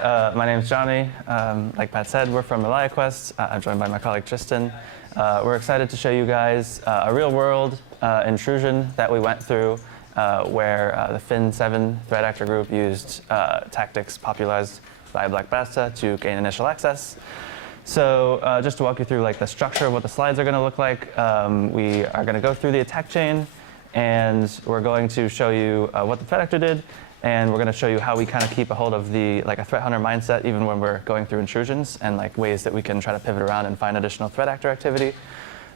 My name's Johnny. Like Pat said, we're from ReliaQuest. I'm joined by my colleague Tristan. We're excited to show you guys a real-world intrusion that we went through where the Fin7 threat actor group used tactics popularized by Black Basta to gain initial access. So just to walk you through like the structure of what the slides are going to look like, we are going to go through the attack chain, and we're going to show you what the threat actor did, and we're going to show you how we kind of keep a hold of the a threat hunter mindset even when we're going through intrusions, and like ways that we can try to pivot around and find additional threat actor activity,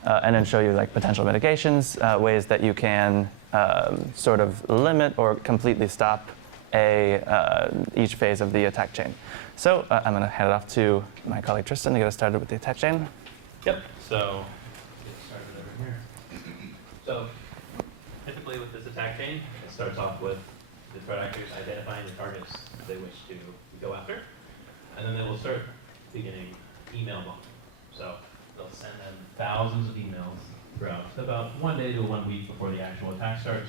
and then show you like potential mitigations, ways that you can sort of limit or completely stop each phase of the attack chain. So I'm going to hand it off to my colleague Tristan to get us started with the attack chain. Yep. So get started over here. So typically with this attack chain, it starts off with the threat actors identifying the targets they wish to go after, and then they will start beginning email bombing. So they'll send them thousands of emails throughout about 1 day to 1 week before the actual attack starts.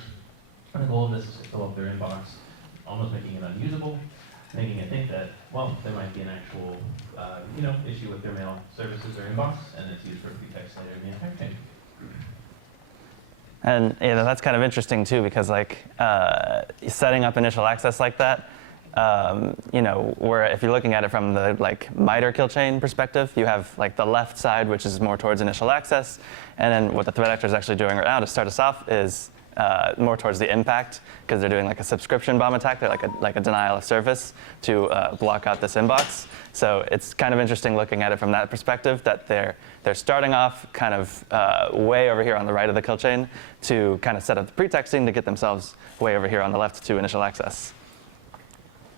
And the goal of this is to fill up their inbox, almost making it unusable, making it think that, well, there might be an actual issue with their mail services or inbox, and it's used for pretext later in the attack chain. And that's kind of interesting too, because like setting up initial access like that, where if you're looking at it from the MITRE kill chain perspective, you have like the left side, which is more towards initial access, and then what the threat actor is actually doing right now to start us off is more towards the impact, because they're doing like a subscription bomb attack. They're like a denial of service to block out this inbox. So it's kind of interesting looking at it from that perspective, that they're starting off kind of way over here on the right of the kill chain to kind of set up the pretexting to get themselves way over here on the left to initial access.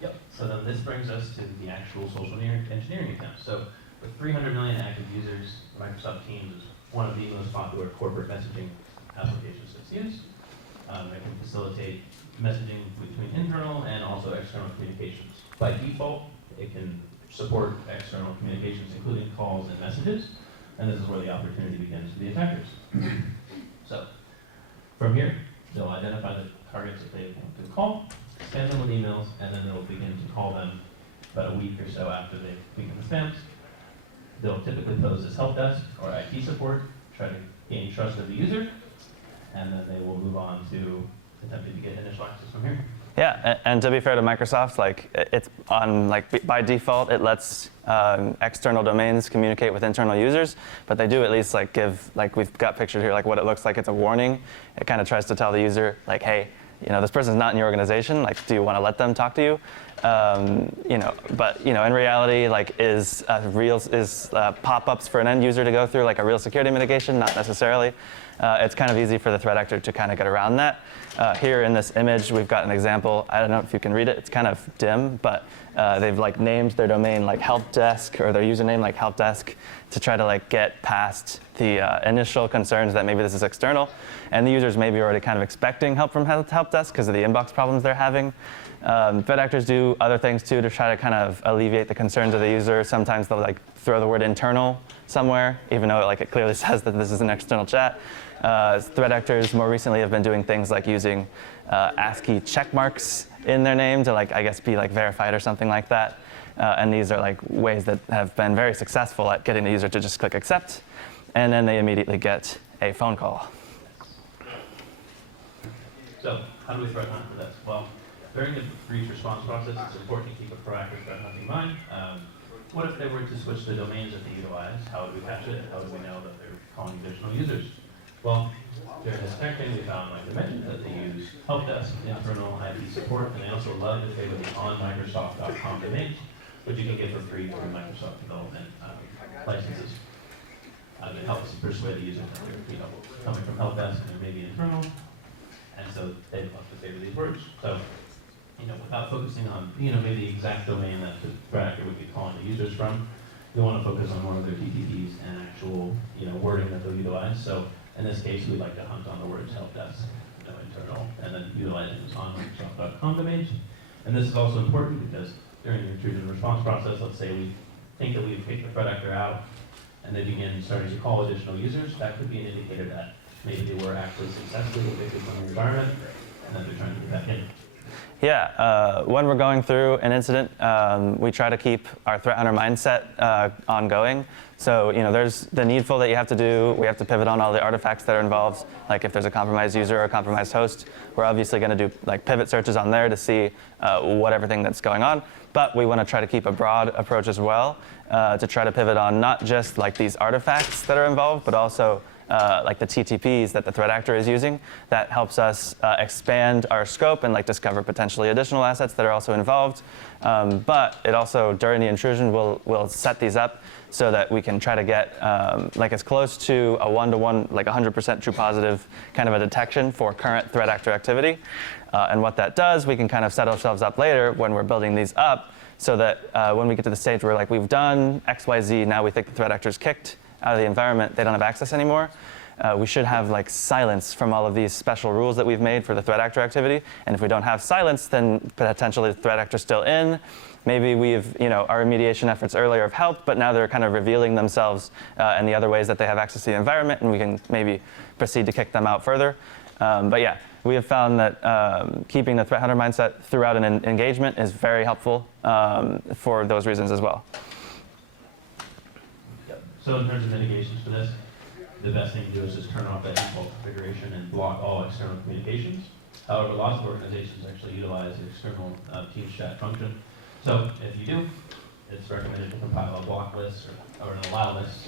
Yep. So then this brings us to the actual social engineering attempt. So with 300 million active users, Microsoft Teams is one of the most popular corporate messaging applications that's used. It can facilitate messaging between internal and also external communications. By default, it can support external communications, including calls and messages, and this is where the opportunity begins for the attackers. So, from here, they'll identify the targets that they want to call, send them with emails, and then they'll begin to call them about a week or so after they begin the spams. They'll typically pose as help desk or IT support, try to gain trust of the user, and then they will move on to attempting to get initial access from here. Yeah, and to be fair to Microsoft, it's on by default it lets external domains communicate with internal users, but they do at least give we've got pictured here what it looks like. It's a warning. It kind of tries to tell the user hey, this person's not in your organization. Do you want to let them talk to you? But in reality, is pop-ups for an end user to go through a real security mitigation? Not necessarily. It's kind of easy for the threat actor to kind of get around that. Here in this image, we've got an example. I don't know if you can read it. It's kind of dim, but they've named their domain help desk, or their username help desk, to try to get past the initial concerns that maybe this is external, and the users may be already kind of expecting help from help desk because of the inbox problems they're having. Threat actors do other things too to try to kind of alleviate the concerns of the user. Sometimes they'll throw the word internal somewhere, even though it clearly says that this is an external chat. Threat actors more recently have been doing things like using ASCII check marks in their name to I guess be verified or something like that. And these are ways that have been very successful at getting the user to just click accept, and then they immediately get a phone call. So how do we threat hunt for this? Well, during the breach response process, it's important to keep a proactive threat hunting mind. What if they were to switch the domains that they utilize? How would we catch it? How would we know that they're calling additional users? Well, during this attack chain, we found, like I mentioned, that they use help desk, internal IT support, and they also love to stay with the onmicrosoft.com domains, which you can get for free through Microsoft development licenses. It helps persuade the user that they're coming from help desk and maybe internal, and so they love to favor these words. So, without focusing on maybe the exact domain that the threat actor would be calling the users from, you want to focus on one of their TTPs and actual wording that they'll utilize. So in this case, we like to hunt on the words help desk, internal, and then utilize those on Microsoft.com domains. And this is also important because during the intrusion response process, let's say we think that we've kicked the threat actor out and they begin starting to call additional users, that could be an indicator that maybe they were actually successfully evicted from the environment and then they're trying to get back in. Yeah, when we're going through an incident, we try to keep our threat hunter mindset ongoing. So, there's the needful that you have to do. We have to pivot on all the artifacts that are involved. Like if there's a compromised user or a compromised host, we're obviously going to do like pivot searches on there to see what everything that's going on. But we want to try to keep a broad approach as well to try to pivot on not just like these artifacts that are involved, but also like the TTPs that the threat actor is using. That helps us expand our scope and like discover potentially additional assets that are also involved. But it also, during the intrusion, we'll set these up so that we can try to get like as close to a one-to-one, like 100% true positive kind of a detection for current threat actor activity. And what that does, we can kind of set ourselves up later when we're building these up so that when we get to the stage where like we've done X, Y, Z, now we think the threat actor's kicked out of the environment, they don't have access anymore. We should have like silence from all of these special rules that we've made for the threat actor activity. And if we don't have silence, then potentially the threat actor's still in. Maybe our remediation efforts earlier have helped, but now they're kind of revealing themselves and the other ways that they have access to the environment, and we can maybe proceed to kick them out further. But yeah, we have found that keeping the threat hunter mindset throughout an engagement is very helpful for those reasons as well. So in terms of mitigations for this, the best thing to do is just turn off that default configuration and block all external communications. However, lots of organizations actually utilize the external Teams chat function. So if you do, it's recommended to compile a block list or an allow list,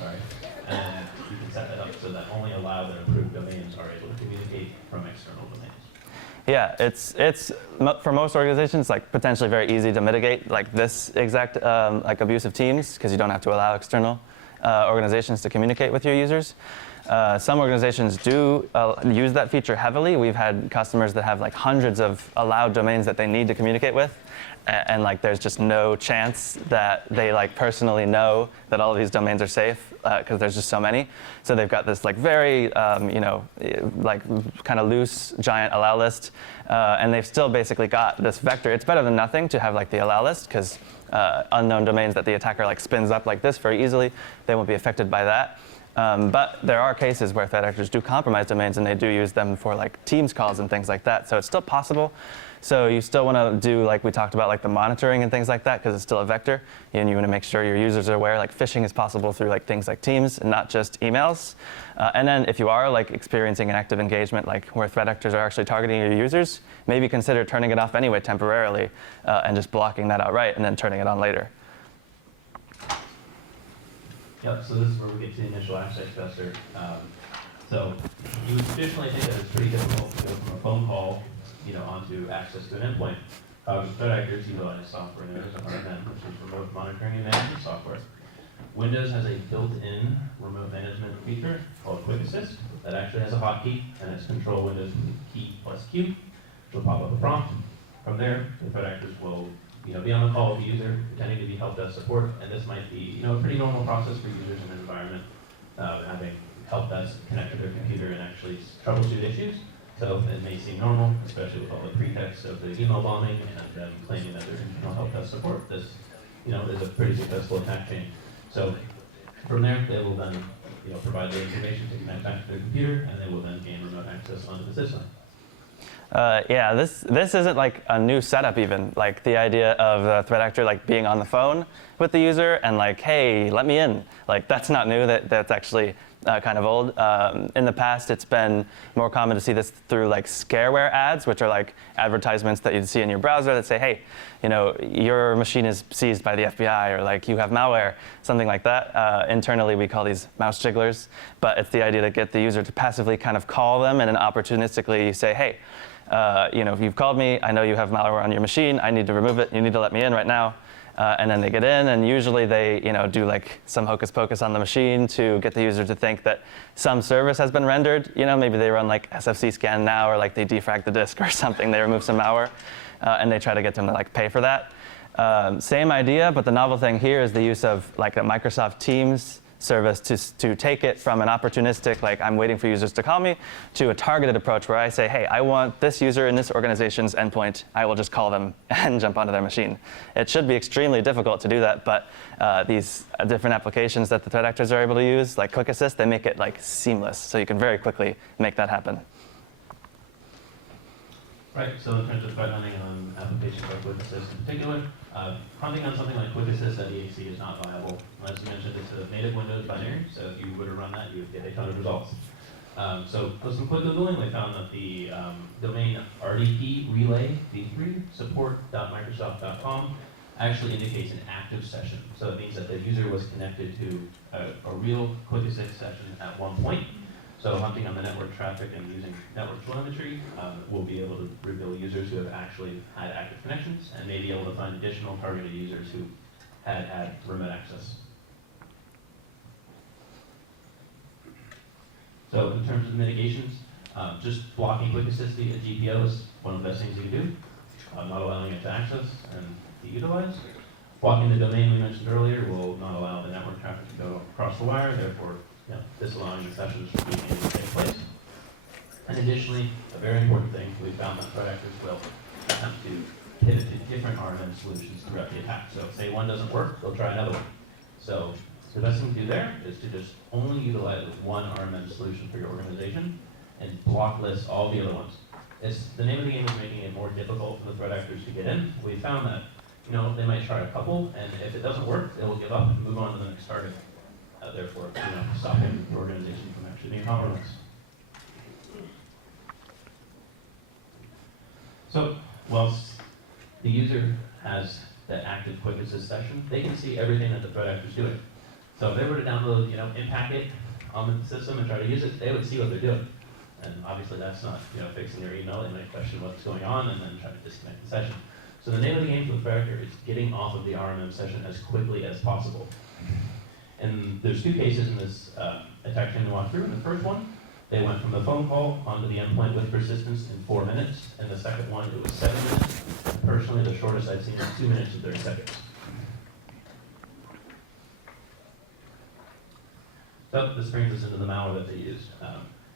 and you can set that up so that only allowed and approved domains are able to communicate from external domains. Yeah, it's for most organizations like potentially very easy to mitigate like this exact like abusive Teams because you don't have to allow external organizations to communicate with your users. Some organizations do use that feature heavily. We've had customers that have like hundreds of allowed domains that they need to communicate with, and like there's just no chance that they like personally know that all of these domains are safe because there's just so many. So they've got this like very like kind of loose giant allow list, and they've still basically got this vector. It's better than nothing to have like the allow list because unknown domains that the attacker like spins up like this very easily, they won't be affected by that. But there are cases where threat actors do compromise domains and they do use them for like Teams calls and things like that. So it's still possible. So you still want to do like we talked about like the monitoring and things like that because it's still a vector. And you want to make sure your users are aware like phishing is possible through like things like Teams and not just emails. And then if you are like experiencing an active engagement like where threat actors are actually targeting your users, maybe consider turning it off anyway temporarily and just blocking that outright and then turning it on later. Yep, so this is where we get to the initial access tester. So you would traditionally think that it's pretty difficult to go from a phone call onto access to an endpoint. Threat actors utilize software known as RMM, which is remote monitoring and management software. Windows has a built-in remote management feature called Quick Assist that actually has a hotkey, and it's control Windows key plus Q, which will pop up a prompt. From there, the threat actors will be on the call with the user, pretending to be help desk support, and this might be a pretty normal process for users in an environment, having help desk connect to their computer and actually troubleshoot issues. So it may seem normal, especially with all the pretext of the email bombing and them claiming that they're internal help desk support. This is a pretty successful attack chain. So from there, they will then provide the information to connect back to their computer, and they will then gain remote access onto the system. Yeah, this isn't like a new setup even. Like the idea of the threat actor like being on the phone with the user and like, hey, let me in. Like that's not new. That's actually kind of old. In the past, it's been more common to see this through like scareware ads, which are like advertisements that you'd see in your browser that say, hey, your machine is seized by the FBI, or like you have malware, something like that. Internally, we call these mouse jigglers, but it's the idea to get the user to passively kind of call them and then opportunistically you say, hey, if you've called me, I know you have malware on your machine, I need to remove it, you need to let me in right now. And then they get in, and usually they do like some hocus pocus on the machine to get the user to think that some service has been rendered. Maybe they run like SFC scan now, or like they defrag the disk or something, they remove some malware, and they try to get them to like pay for that. Same idea, but the novel thing here is the use of like a Microsoft Teams service to take it from an opportunistic, like I'm waiting for users to call me, to a targeted approach where I say, hey, I want this user in this organization's endpoint. I will just call them and jump onto their machine. It should be extremely difficult to do that, but these different applications that the threat actors are able to use, like Quick Assist, they make it like seamless. So you can very quickly make that happen. Right, so in terms of threat hunting on applications like Quick Assist in particular, hunting on something like Quick Assist at EHC is not viable. As you mentioned, it's a native Windows binary, so if you were to run that, you would get a ton of results. So with some quick Googling, we found that the domain RDP relay v3 support.microsoft.com actually indicates an active session. So it means that the user was connected to a real Quick Assist session at one point. So hunting on the network traffic and using network telemetry, we'll be able to reveal users who have actually had active connections and may be able to find additional targeted users who had remote access. So in terms of mitigations, just blocking Quick Assist via GPO is one of the best things you can do, not allowing it to access and to utilize. Blocking the domain we mentioned earlier will not allow the network traffic to go across the wire, therefore disallowing the sessions from being able to take place. And additionally, a very important thing, we found that threat actors will attempt to pivot to different RMM solutions throughout the attack. So say one doesn't work, they'll try another one. So the best thing to do there is to just only utilize one RMM solution for your organization and blocklist all the other ones. The name of the game is making it more difficult for the threat actors to get in. We found that they might try a couple, and if it doesn't work, they will give up and move on to the next target. Therefore, stopping the organization from actually being compromised. So, whilst the user has the active Quick Assist session, they can see everything that the threat actor is doing. So if they were to download, Impacket on the system and try to use it, they would see what they're doing. And obviously that's not, fixing their email. They might question what's going on and then try to disconnect the session. So the name of the game for the threat actor is getting off of the RMM session as quickly as possible. And there's two cases in this attack chain to walk through. In the first one, they went from the phone call onto the endpoint with persistence in 4 minutes. And the second one, it was 7 minutes. Personally, the shortest I've seen is 2 minutes and 30 seconds. So this brings us into the malware that they used.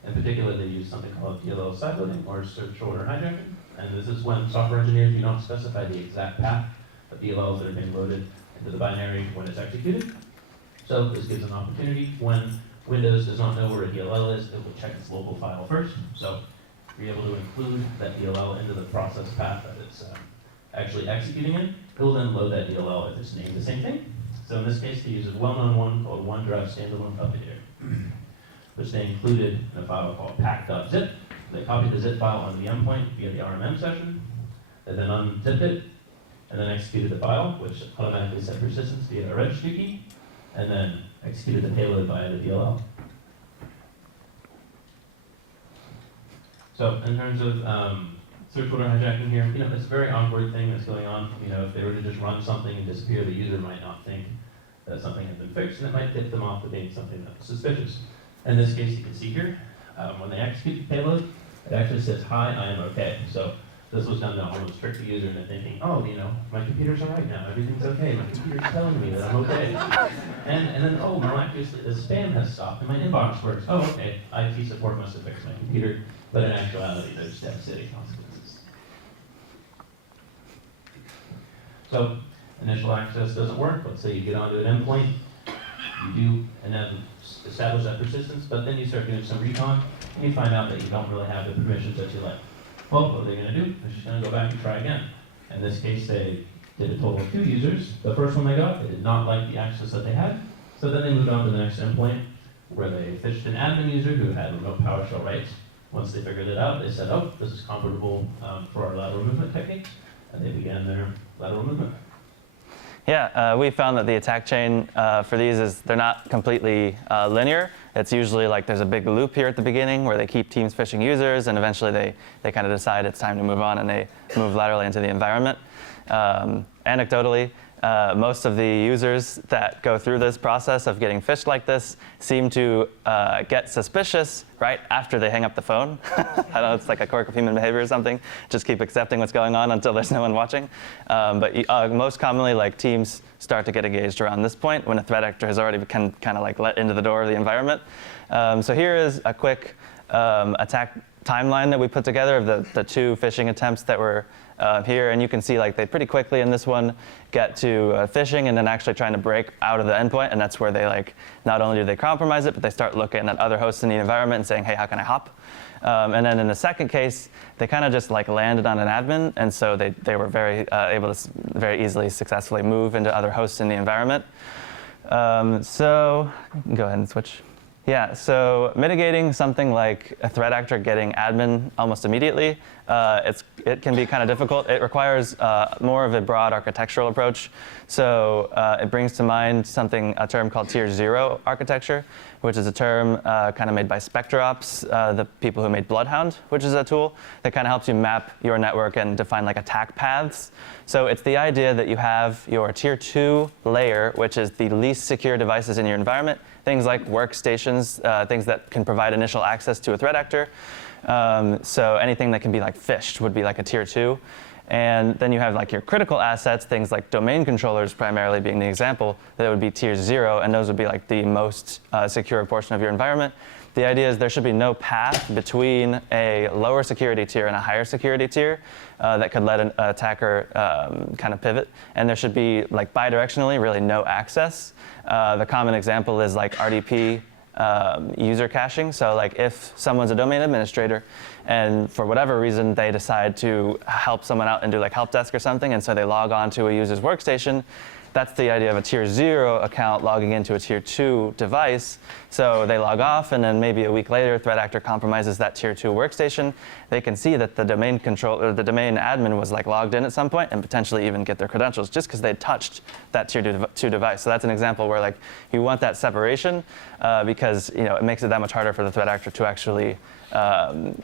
In particular, they used something called DLL sideloading or search order hijacking. And this is when software engineers do not specify the exact path of DLLs that are being loaded into the binary when it's executed. So this gives an opportunity when Windows does not know where a DLL is, it will check its local file first. So if you're able to include that DLL into the process path that it's actually executing in, it will then load that DLL if it's named the same thing. So in this case, they use a well-known one called OneDrive standalone updater, which they included in a file called pack.zip. They copied the zip file onto the endpoint via the RMM session. They then unzipped it, and then executed the file, which automatically set persistence via a registry key, and then executed the payload via the DLL. So in terms of search order hijacking here, it's a very awkward thing that's going on. If they were to just run something and disappear, the user might not think that something has been fixed, and it might tip them off to being something that was suspicious. In this case, you can see here, when they execute the payload, it actually says, "Hi, I am okay." So this was done to almost trick the user into thinking, oh, my computer's all right now, everything's okay, my computer's telling me that I'm okay. And then, oh, miraculously, the spam has stopped and my inbox works. Oh, okay, IT support must have fixed my computer, but in actuality, there's devastating consequences. So, initial access doesn't work. Let's say you get onto an endpoint, you do, and then establish that persistence, but then you start doing some recon, and you find out that you don't really have the permissions that you like. Well, what are they going to do? They're just going to go back and try again. In this case, they did a total of 2 users. The first one they got, they did not like the access that they had, so then they moved on to the next endpoint, where they fished an admin user who had remote PowerShell rights. Once they figured it out, they said, oh, this is comparable for our lateral movement techniques, and they began their lateral movement. Yeah, we found that the attack chain for these is they're not completely linear. It's usually like there's a big loop here at the beginning where they keep teams phishing users, and eventually they kind of decide it's time to move on, and they move laterally into the environment. Anecdotally, most of the users that go through this process of getting phished like this seem to get suspicious right after they hang up the phone. I don't know, it's like a quirk of human behavior or something. Just keep accepting what's going on until there's no one watching. But most commonly, like, teams start to get engaged around this point when a threat actor has already been kind of like let into the door of the environment. So here is a quick attack timeline that we put together of the 2 phishing attempts that were here, and you can see like they pretty quickly in this one get to phishing and then actually trying to break out of the endpoint, and that's where they like not only do they compromise it, but they start looking at other hosts in the environment and saying, hey, how can I hop? And then in the second case, they kind of just like landed on an admin, and so they were very able to very easily successfully move into other hosts in the environment. So go ahead and switch. Yeah, so mitigating something like a threat actor getting admin almost immediately, it can be kind of difficult. It requires more of a broad architectural approach. So it brings to mind a term called tier 0 architecture, which is a term kind of made by SpectreOps, the people who made Bloodhound, which is a tool that kind of helps you map your network and define like attack paths. So it's the idea that you have your tier 2 layer, which is the least secure devices in your environment, things like workstations, things that can provide initial access to a threat actor. So anything that can be like phished would be like a tier 2. And then you have like your critical assets, things like domain controllers primarily being the example, that would be tier 0, and those would be like the most secure portion of your environment. The idea is there should be no path between a lower security tier and a higher security tier that could let an attacker kind of pivot. And there should be, like bidirectionally, really no access. The common example is like RDP user caching. So like if someone's a domain administrator and for whatever reason they decide to help someone out and do like help desk or something, and so they log on to a user's workstation, that's the idea of a tier 0 account logging into a tier 2 device. So they log off, and then maybe a week later, threat actor compromises that tier 2 workstation. They can see that the domain admin was like logged in at some point and potentially even get their credentials just because they touched that tier 2 device. So that's an example where like you want that separation because it makes it that much harder for the threat actor to actually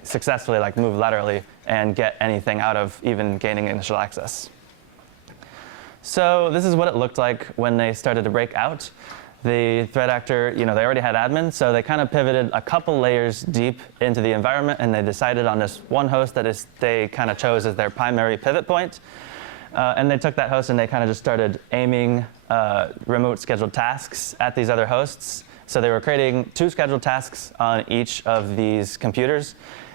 successfully like move laterally and get anything out of even gaining initial access. So this is what it looked like when they started to break out. The threat actor, they already had admin, so they kind of pivoted a couple layers deep into the environment, and they decided on this one host that they kind of chose as their primary pivot point. And they took that host and they kind of just started aiming remote scheduled tasks at these other hosts. So they were creating 2 scheduled tasks on each of these computers.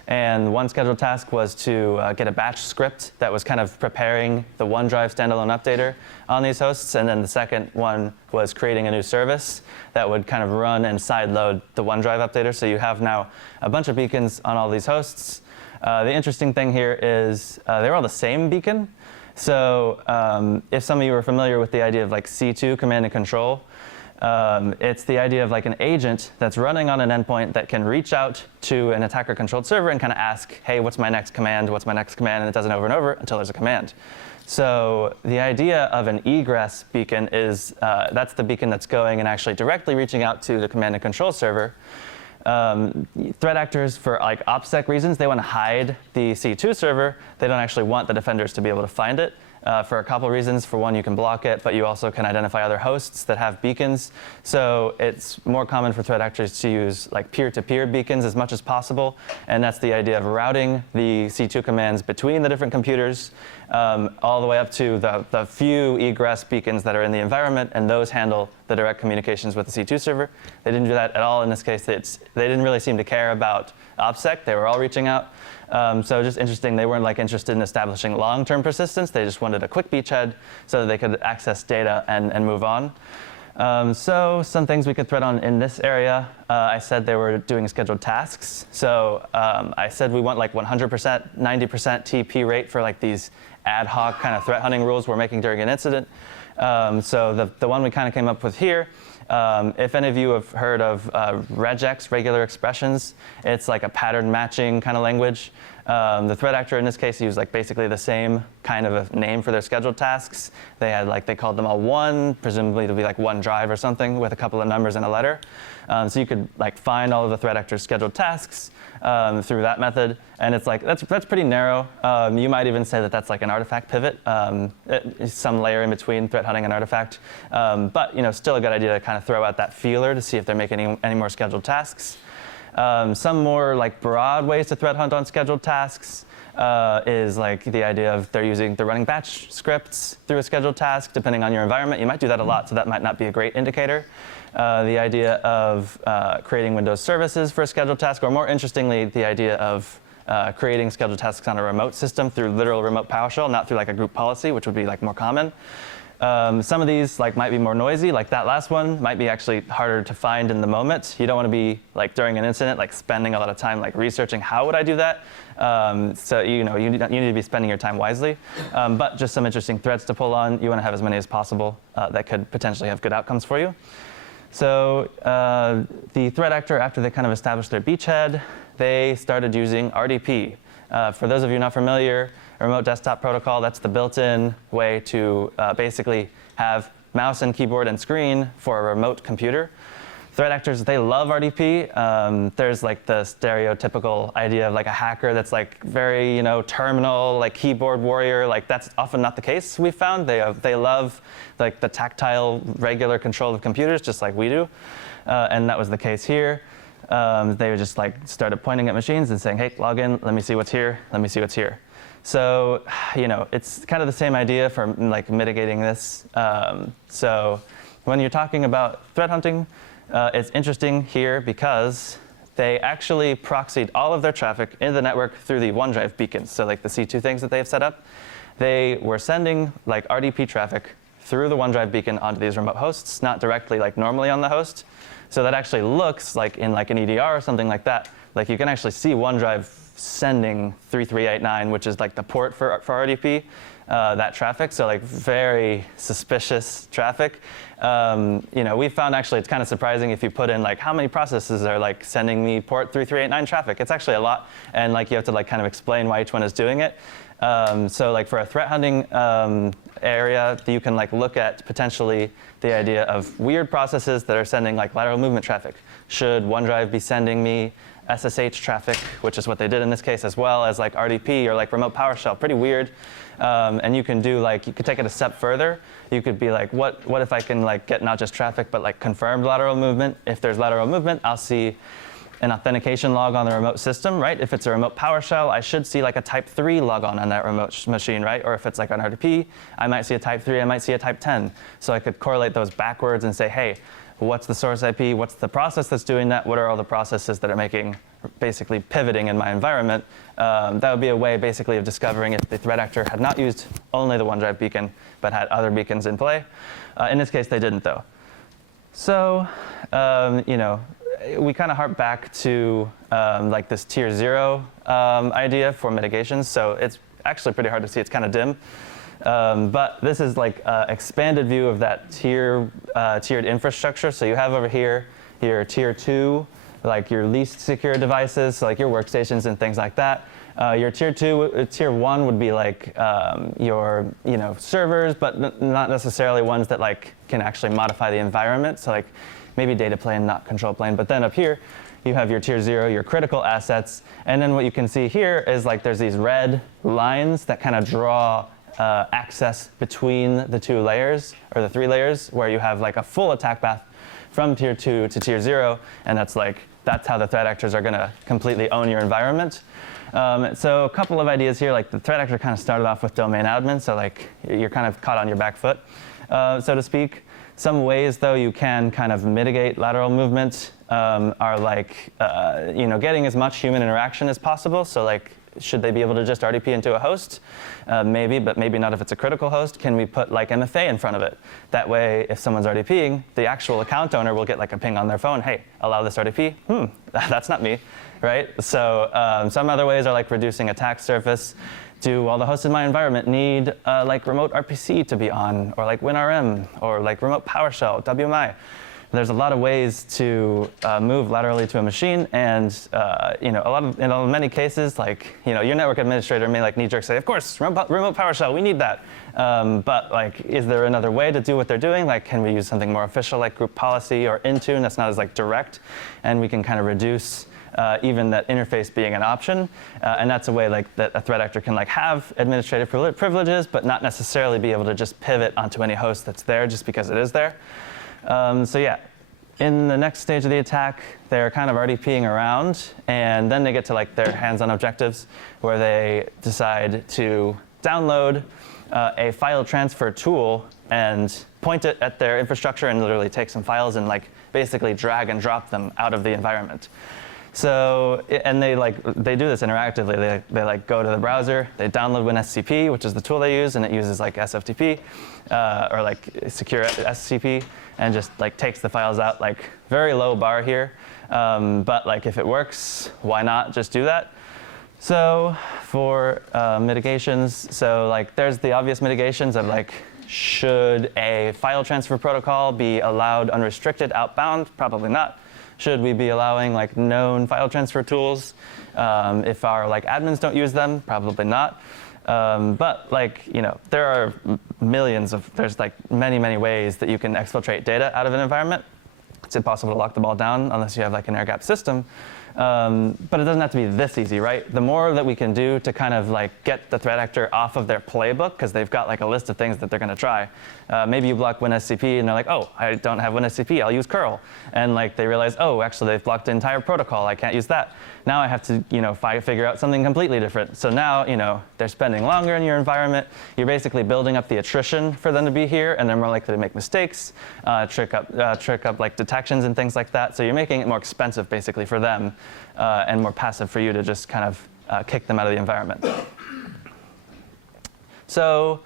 And one scheduled task was to get a batch script that was kind of preparing the OneDrive standalone updater on these hosts. And then the second one was creating a new service that would kind of run and sideload the OneDrive updater. So you have now a bunch of beacons on all these hosts. The interesting thing here is they're all the same beacon. So if some of you are familiar with the idea of like C2 command and control, it's the idea of like an agent that's running on an endpoint that can reach out to an attacker-controlled server and kind of ask, hey, what's my next command? What's my next command? And it does it over and over until there's a command. So the idea of an egress beacon is that's the beacon that's going and actually directly reaching out to the command and control server. Threat actors, for like OPSEC reasons, they want to hide the C2 server. They don't actually want the defenders to be able to find it. For a couple reasons. For one, you can block it, but you also can identify other hosts that have beacons. So it's more common for threat actors to use like peer-to-peer beacons as much as possible. And that's the idea of routing the C2 commands between the different computers all the way up to the few egress beacons that are in the environment, and those handle the direct communications with the C2 server. They didn't do that at all in this case. They didn't really seem to care about OPSEC. They were all reaching out. So just interesting, they weren't like interested in establishing long-term persistence. They just wanted a quick beachhead so that they could access data and move on. So some things we could thread on in this area. I said they were doing scheduled tasks. So I said we want like 100%, 90% TP rate for like these ad hoc kind of threat hunting rules we're making during an incident. So the one we kind of came up with here, if any of you have heard of regex, regular expressions, it's like a pattern matching kind of language. The threat actor in this case used like basically the same kind of a name for their scheduled tasks. They had like, they called them all one, presumably it'll be like OneDrive or something with a couple of numbers and a letter. So you could like find all of the threat actor's scheduled tasks through that method. And it's like, that's pretty narrow. You might even say that that's like an artifact pivot, some layer in between threat hunting and artifact. But still a good idea to kind of throw out that feeler to see if they're making any more scheduled tasks. Some more like broad ways to threat hunt on scheduled tasks is like the idea of they're running batch scripts through a scheduled task. Depending on your environment, you might do that a lot, so that might not be a great indicator. The idea of creating Windows services for a scheduled task, or more interestingly, the idea of creating scheduled tasks on a remote system through literal remote PowerShell, not through like a group policy, which would be like more common. Some of these like might be more noisy, like that last one might be actually harder to find in the moment. You don't want to be like during an incident like spending a lot of time like researching how would I do that. So you need to be spending your time wisely. But just some interesting threads to pull on. You want to have as many as possible that could potentially have good outcomes for you. So the threat actor, after they kind of established their beachhead, they started using RDP. For those of you not familiar, a remote desktop protocol, that's the built-in way to basically have mouse and keyboard and screen for a remote computer. Threat actors, they love RDP. There's like the stereotypical idea of like a hacker that's like very, terminal, like keyboard warrior. Like that's often not the case, we've found. They love like the tactile, regular control of computers, just like we do. And that was the case here. They just like started pointing at machines and saying, hey, log in, let me see what's here, let me see what's here. So, it's kind of the same idea for like mitigating this. So when you're talking about threat hunting, it's interesting here because they actually proxied all of their traffic in the network through the OneDrive beacons. So like the C2 things that they've set up, they were sending like RDP traffic through the OneDrive beacon onto these remote hosts, not directly like normally on the host. So that actually looks like in like an EDR or something like that. Like you can actually see OneDrive sending 3389, which is like the port for RDP, that traffic. So like very suspicious traffic. We found actually it's kind of surprising if you put in like how many processes are like sending me port 3389 traffic. It's actually a lot, and like you have to like kind of explain why each one is doing it. So like for a threat hunting area, you can like look at potentially the idea of weird processes that are sending like lateral movement traffic. Should OneDrive be sending me SSH traffic, which is what they did in this case, as well as like RDP or like remote PowerShell? Pretty weird. And you can do like, you could take it a step further. You could be like, what if I can like get not just traffic, but like confirmed lateral movement? If there's lateral movement, I'll see an authentication log on the remote system, right? If it's a remote PowerShell, I should see like a type 3 logon on that remote machine, right? Or if it's like an RDP, I might see a type 3, I might see a type 10. So I could correlate those backwards and say, hey, what's the source IP? What's the process that's doing that? What are all the processes that are making, basically pivoting in my environment? That would be a way basically of discovering if the threat actor had not used only the OneDrive beacon, but had other beacons in play. In this case, they didn't though. So, we kind of harp back to like this tier 0 idea for mitigations. So it's actually pretty hard to see. It's kind of dim. But this is like an expanded view of that tiered infrastructure. So you have over here your tier 2, like your least secure devices, so like your workstations and things like that. Your tier 1 would be like your servers, but not necessarily ones that like can actually modify the environment. So like maybe data plane, not control plane. But then up here, you have your tier 0, your critical assets. And then what you can see here is like there's these red lines that kind of draw access between the 2 layers, or the 3 layers, where you have like a full attack path from tier 2 to tier 0. And that's how the threat actors are going to completely own your environment. So a couple of ideas here, like the threat actor kind of started off with domain admin, so like you're kind of caught on your back foot, so to speak. Some ways, though, you can kind of mitigate lateral movement are like, getting as much human interaction as possible. So like, should they be able to just RDP into a host? Maybe, but maybe not if it's a critical host. Can we put like MFA in front of it? That way, if someone's RDPing, the actual account owner will get like a ping on their phone. Hey, allow this RDP? That's not me, right? So some other ways are like reducing attack surface. Do all the hosts in my environment need like remote RPC to be on, or like WinRM, or like remote PowerShell, WMI? There's a lot of ways to move laterally to a machine, and in many cases, like your network administrator may like knee-jerk say, of course, remote PowerShell, we need that. But like, is there another way to do what they're doing? Like, can we use something more official, like group policy or Intune, that's not as like direct, and we can kind of reduce even that interface being an option, and that's a way like that a threat actor can like have administrative privileges, but not necessarily be able to just pivot onto any host that's there just because it is there. So yeah, in the next stage of the attack, they're kind of RDPing around, and then they get to like their hands-on objectives, where they decide to download a file transfer tool and point it at their infrastructure and literally take some files and like basically drag and drop them out of the environment. So, and they do this interactively. They like go to the browser, they download WinSCP, which is the tool they use, and it uses like SFTP or like secure SCP, and just like takes the files out. Like very low bar here, but like if it works, why not just do that? So for mitigations, so like there's the obvious mitigations of like, should a file transfer protocol be allowed unrestricted outbound? Probably not. Should we be allowing like known file transfer tools if our like admins don't use them? Probably not. But like, you know, there are there's like many ways that you can exfiltrate data out of an environment. It's impossible to lock them all down unless you have like an air-gapped system. But it doesn't have to be this easy, right? The more that we can do to kind of like get the threat actor off of their playbook, because they've got like a list of things that they're going to try. Maybe you block WinSCP and they're like, oh, I don't have WinSCP, I'll use curl. And like they realize, oh, actually they've blocked the entire protocol, I can't use that. Now I have to, you know, figure out something completely different. So now, you know, they're spending longer in your environment. You're basically building up the attrition for them to be here, and they're more likely to make mistakes, trick up like detections and things like that. So you're making it more expensive basically for them, and more passive for you to just kind of kick them out of the environment. So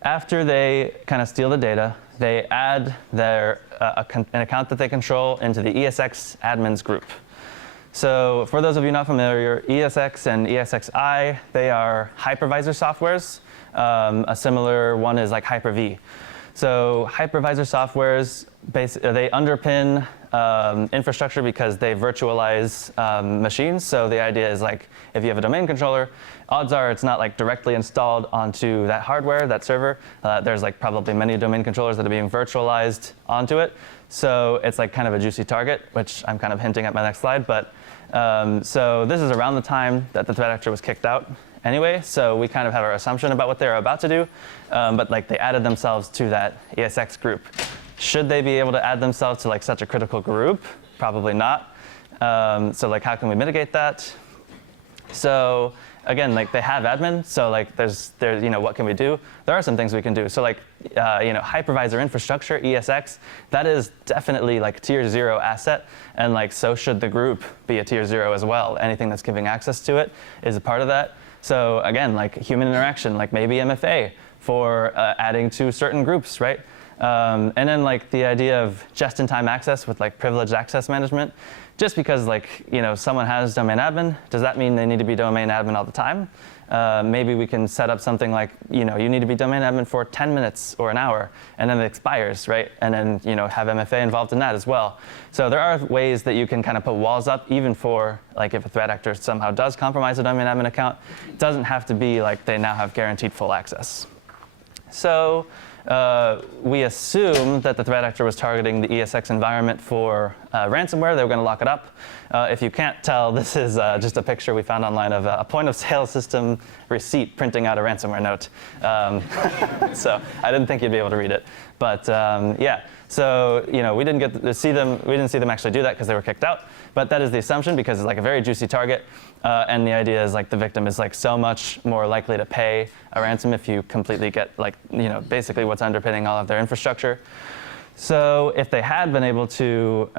after they kind of steal the data, they add their an account that they control into the ESX admins group. So for those of you not familiar, ESX and ESXi, they are hypervisor softwares. A similar one is like Hyper-V. So hypervisor softwares, they underpin infrastructure because they virtualize machines. So the idea is like, if you have a domain controller, odds are it's not like directly installed onto that hardware, that server. There's like probably many domain controllers that are being virtualized onto it. So it's like kind of a juicy target, which I'm kind of hinting at my next slide. But so this is around the time that the threat actor was kicked out anyway. So we kind of have our assumption about what they're about to do. But like they added themselves to that ESX group. Should they be able to add themselves to like such a critical group? Probably not. So like how can we mitigate that? So again, like they have admin, so like there's you know, what can we do? There are some things we can do. So like you know, hypervisor infrastructure, ESX, that is definitely like tier 0 asset, and like so should the group be a tier 0 as well. Anything that's giving access to it is a part of that. So again, like human interaction, like maybe MFA for adding to certain groups, right? And then like the idea of just-in-time access with like privileged access management. Just because like, you know, someone has domain admin, does that mean they need to be domain admin all the time? Maybe we can set up something like, you know, you need to be domain admin for 10 minutes or an hour, and then it expires, right? And then, you know, have MFA involved in that as well. So there are ways that you can kind of put walls up, even for like if a threat actor somehow does compromise a domain admin account. It doesn't have to be like they now have guaranteed full access. So we assume that the threat actor was targeting the ESX environment for ransomware. They were going to lock it up. If you can't tell, this is just a picture we found online of a point-of-sale system receipt printing out a ransomware note. So I didn't think you'd be able to read it. But yeah, so you know, we didn't get to see them. We didn't see them actually do that because they were kicked out. But that is the assumption because it's like a very juicy target. And the idea is like the victim is like so much more likely to pay a ransom if you completely get like, you know, basically what's underpinning all of their infrastructure. So if they had been able to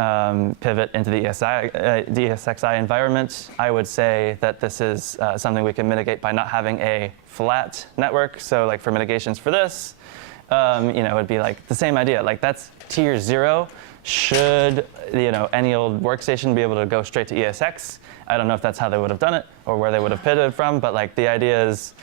pivot into the ESXi environment, I would say that this is something we can mitigate by not having a flat network. So like for mitigations for this, you know, it would be like the same idea. Like that's tier 0. Should, you know, any old workstation be able to go straight to ESX? I don't know if that's how they would have done it or where they would have pivoted from, but like the idea is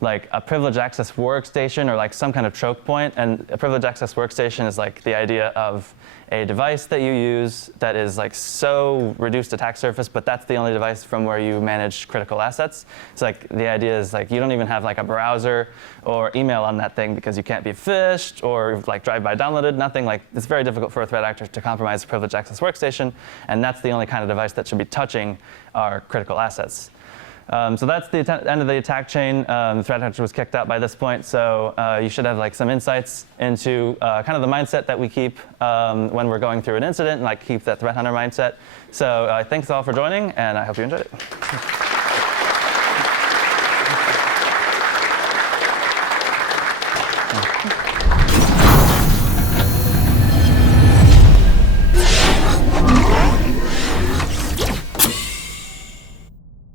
like a privileged access workstation or like some kind of choke point. And a privileged access workstation is like the idea of a device that you use that is like so reduced attack surface, but that's the only device from where you manage critical assets. So like the idea is like you don't even have like a browser or email on that thing because you can't be phished or like drive-by downloaded, nothing. Like it's very difficult for a threat actor to compromise a privileged access workstation, and that's the only kind of device that should be touching our critical assets. So that's the end of the attack chain. The threat actor was kicked out by this point, so you should have like some insights into kind of the mindset that we keep when we're going through an incident, and like keep that threat hunter mindset. So thanks all for joining, and I hope you enjoyed it.